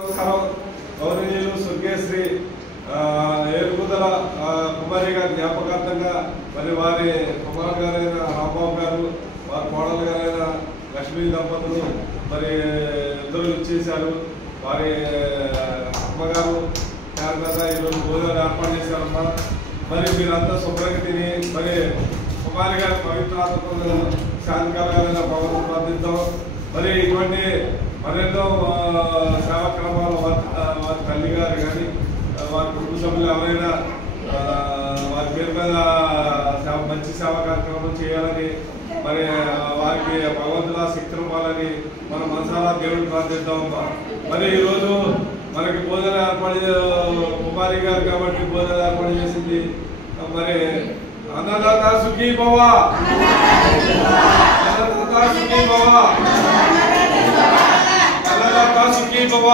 నమస్కారం. గౌరవనీయులు స్వర్గీయశ్రీ ఏరుగుదల కుమారి గారి జ్ఞాపకార్థంగా మరి వారి కుమార్ గారైన రాంబాబు గారు, వారి కోడలు గారైన లక్ష్మీ దంపతులు మరి ఇద్దరు ఇచ్చేశారు. వారి అమ్మగారు కారణంగా ఈరోజు భోజనాలు ఏర్పాటు చేశారమ్మా. మరి మీరంతా శుభ్రంగా తిని మరి కుమారి గారి పవిత్రాత్మకు శాంతి కలగాలని భగవంతుని ప్రార్థిద్దాం. మరి ఇటువంటి మరెన్నో సేవాక్రమాలు వారి తల్లి గారు కానీ వారి కుటుంబ సభ్యులు ఎవరైనా వారి పేరు మీద మంచి సేవా కార్యక్రమం చేయాలని మరి వారికి భగవంతుల శక్తిని ఇవ్వాలని మన మనసారా దేవుడిని ప్రార్థిద్దామమ్మా. మరి ఈరోజు మనకి భోజనం ఏర్పాటు కుమారి గారు కాబట్టి భోజనం ఏర్పాటు చేసింది. మరి అన్నదాత సుఖీ భవ, అన్నదాత సుఖీ భవ, అన్నదాత సుఖీ భవ.